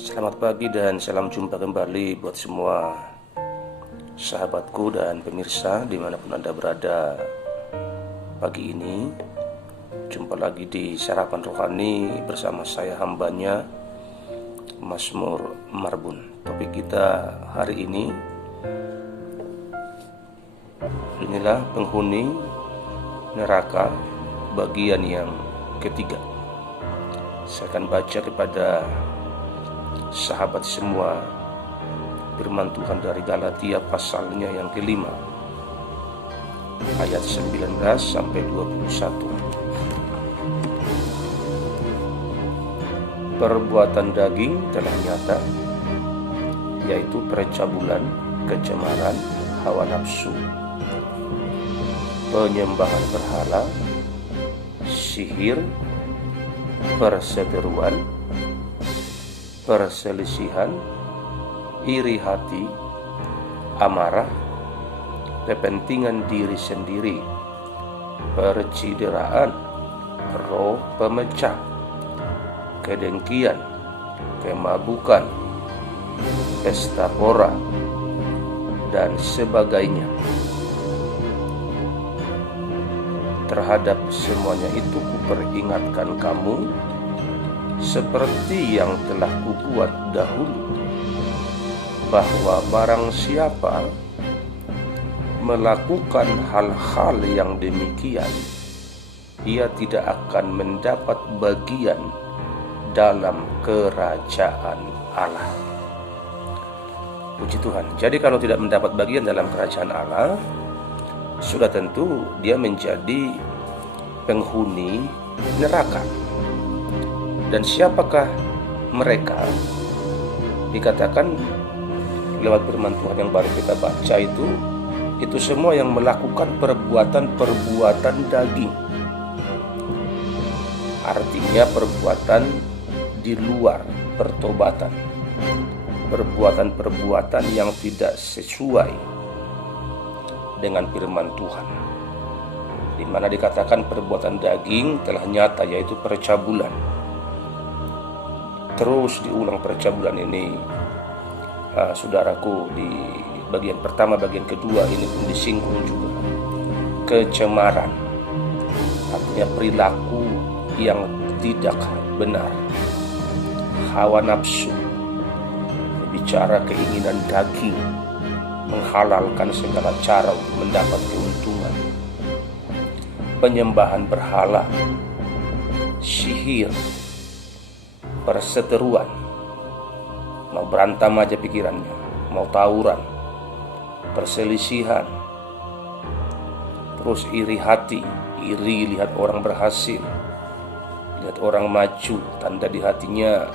Selamat pagi dan salam jumpa kembali buat semua sahabatku dan pemirsa dimanapun Anda berada. Pagi ini jumpa lagi di Sarapan Rohani bersama saya hambanya Mazmur Marbun. Topik kita hari ini, inilah penghuni neraka bagian yang ketiga. Saya akan baca kepada sahabat semua firman Tuhan dari Galatia pasalnya yang kelima, ayat 19 sampai 21. Perbuatan daging telah nyata, yaitu percabulan, kecemaran, hawa nafsu, penyembahan berhala, sihir, perseteruan, perselisihan, iri hati, amarah, kepentingan diri sendiri, percideraan, roh pemecah, kedengkian, kemabukan, pesta pora, dan sebagainya. Terhadap semuanya itu kuperingatkan kamu, seperti yang telah kubuat dahulu, bahwa barang siapa melakukan hal-hal yang demikian, ia tidak akan mendapat bagian dalam kerajaan Allah. Puji Tuhan. Jadi kalau tidak mendapat bagian dalam kerajaan Allah, sudah tentu dia menjadi penghuni neraka. Dan siapakah mereka? Dikatakan lewat firman Tuhan yang baru kita baca itu semua yang melakukan perbuatan-perbuatan daging. Artinya perbuatan di luar pertobatan, perbuatan-perbuatan yang tidak sesuai dengan firman Tuhan, di mana dikatakan perbuatan daging telah nyata, yaitu percabulan. Terus diulang percabulan ini, saudaraku, di bagian pertama, bagian kedua ini pun disinggung juga. Kecemaran, artinya perilaku yang tidak benar. Hawa nafsu, bicara keinginan daging, menghalalkan segala cara untuk mendapat keuntungan. Penyembahan berhala, sihir, perseteruan, mau berantem aja pikirannya, mau tawuran, perselisihan, terus iri hati, iri lihat orang berhasil, lihat orang maju, tanda di hatinya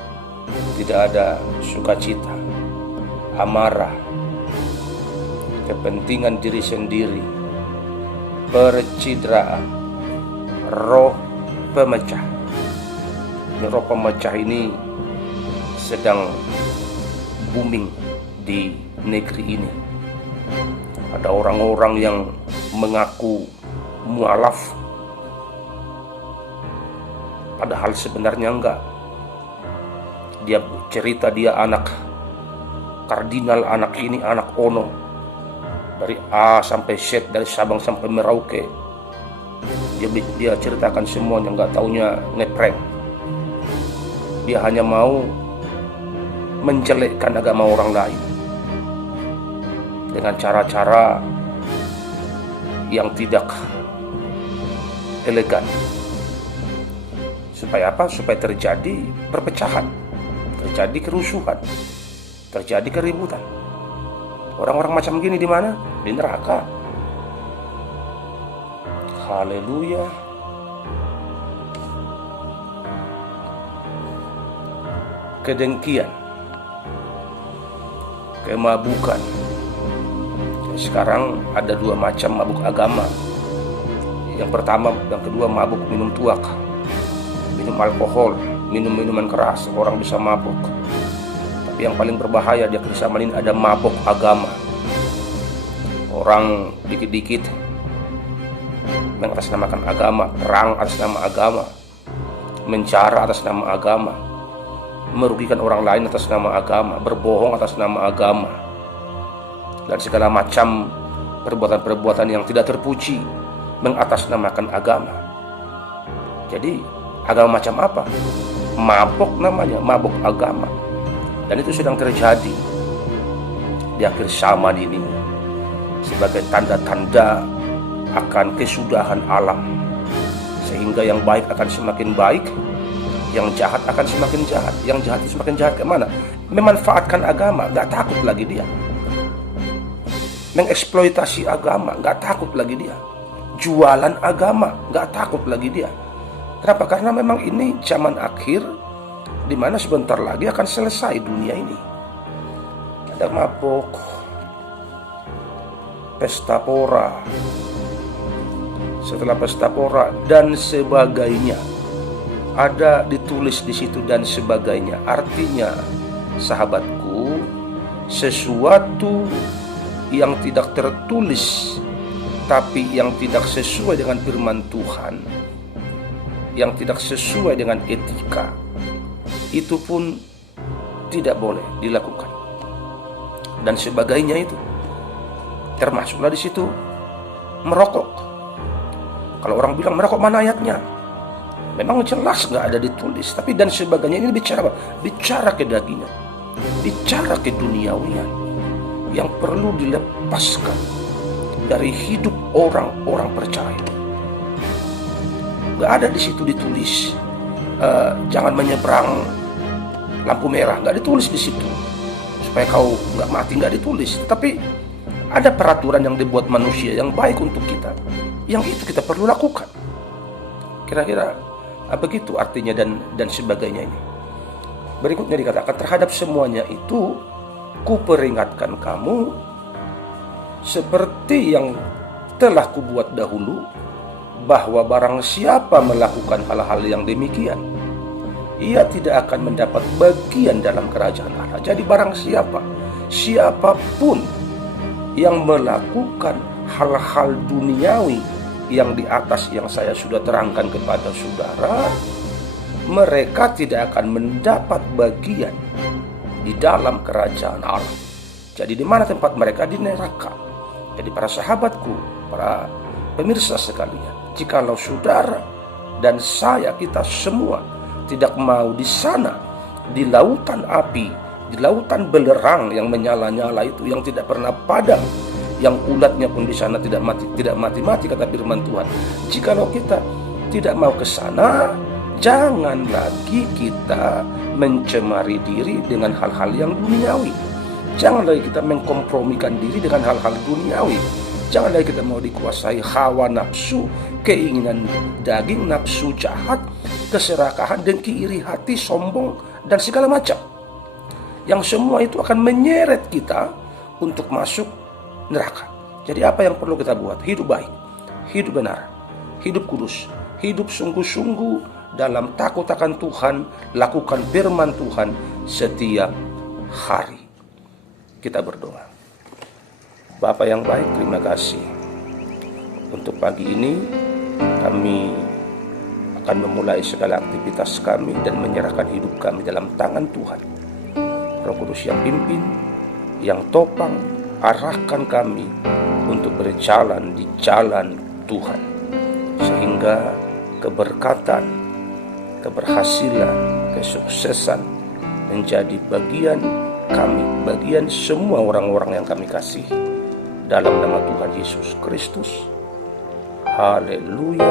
tidak ada sukacita. Amarah, kepentingan diri sendiri, percideraan, roh pemecah. Roh pemecah ini sedang booming di negeri ini. Ada orang-orang yang mengaku mualaf, padahal sebenarnya enggak. Dia cerita dia anak kardinal, anak ini, anak ono, dari A sampai Z, dari Sabang sampai Merauke. Dia ceritakan semuanya, enggak taunya ngeprank. Dia hanya mau menjelekkan agama orang lain dengan cara-cara yang tidak elegan. Supaya apa? Supaya terjadi perpecahan, terjadi kerusuhan, terjadi keributan. Orang-orang macam gini di mana? Di neraka. Haleluya. Kedengkian, kemabukan. Sekarang ada dua macam mabuk agama. Yang pertama, yang kedua, mabuk minum tuak, minum alkohol, minum minuman keras, orang bisa mabuk. Tapi yang paling berbahaya di akhir zaman ini ada mabuk agama. Orang dikit-dikit mengatasnamakan agama, perang atas nama agama, mencara atas nama agama, merugikan orang lain atas nama agama, berbohong atas nama agama, dan segala macam perbuatan-perbuatan yang tidak terpuji mengatasnamakan agama. Jadi agama macam apa? Mabok namanya, mabok agama. Dan itu sedang terjadi di akhir zaman ini sebagai tanda-tanda akan kesudahan alam, sehingga yang baik akan semakin baik, yang jahat akan semakin jahat. Yang jahat itu semakin jahat kemana? Memanfaatkan agama, gak takut lagi dia. Mengeksploitasi agama, gak takut lagi dia. Jualan agama, gak takut lagi dia. Kenapa? Karena memang ini zaman akhir, di mana sebentar lagi akan selesai dunia ini. Ada mabok, pesta pora, setelah pesta pora dan sebagainya. Ada ditulis di situ dan sebagainya. Artinya, sahabatku, sesuatu yang tidak tertulis tapi yang tidak sesuai dengan firman Tuhan, yang tidak sesuai dengan etika, itu pun tidak boleh dilakukan. Dan sebagainya itu termasuklah di situ merokok. Kalau orang bilang merokok, mana ayatnya? Memang jelas nggak ada ditulis, tapi dan sebagainya ini bicara apa? Bicara kedagingan, bicara keduniawian yang perlu dilepaskan dari hidup orang-orang percaya. Nggak ada di situ ditulis jangan menyeberang lampu merah, nggak ditulis di situ supaya kau nggak mati, nggak ditulis. Tapi ada peraturan yang dibuat manusia yang baik untuk kita, yang itu kita perlu lakukan. Kira-kira begitu artinya dan sebagainya ini. Berikutnya dikatakan, terhadap semuanya itu kuperingatkan kamu seperti yang telah kubuat dahulu, bahwa barang siapa melakukan hal-hal yang demikian, ia tidak akan mendapat bagian dalam kerajaan Allah. Jadi barang siapapun yang melakukan hal-hal duniawi yang di atas yang saya sudah terangkan kepada saudara, mereka tidak akan mendapat bagian di dalam kerajaan Allah. Jadi di mana tempat mereka? Di neraka. Jadi para sahabatku, para pemirsa sekalian, jikalau saudara dan saya, kita semua tidak mau di sana, di lautan api, di lautan belerang yang menyala-nyala itu, yang tidak pernah padam, yang ulatnya pun di sana tidak mati-mati kata firman Tuhan. Jikalau kita tidak mau ke sana, jangan lagi kita mencemari diri dengan hal-hal yang duniawi. Jangan lagi kita mengkompromikan diri dengan hal-hal duniawi. Jangan lagi kita mau dikuasai hawa nafsu, keinginan daging, nafsu jahat, keserakahan, dengki, iri hati, sombong, dan segala macam. Yang semua itu akan menyeret kita untuk masuk neraka. Jadi apa yang perlu kita buat? Hidup baik, hidup benar, hidup kudus, hidup sungguh-sungguh dalam takut akan Tuhan, lakukan firman Tuhan setiap hari. Kita berdoa. Bapa yang baik, terima kasih untuk pagi ini. Kami akan memulai segala aktivitas kami dan menyerahkan hidup kami dalam tangan Tuhan. Roh Kudus yang pimpin, yang topang, arahkan kami untuk berjalan di jalan Tuhan, sehingga keberkatan, keberhasilan, kesuksesan menjadi bagian kami, bagian semua orang-orang yang kami kasihi, dalam nama Tuhan Yesus Kristus. Haleluya.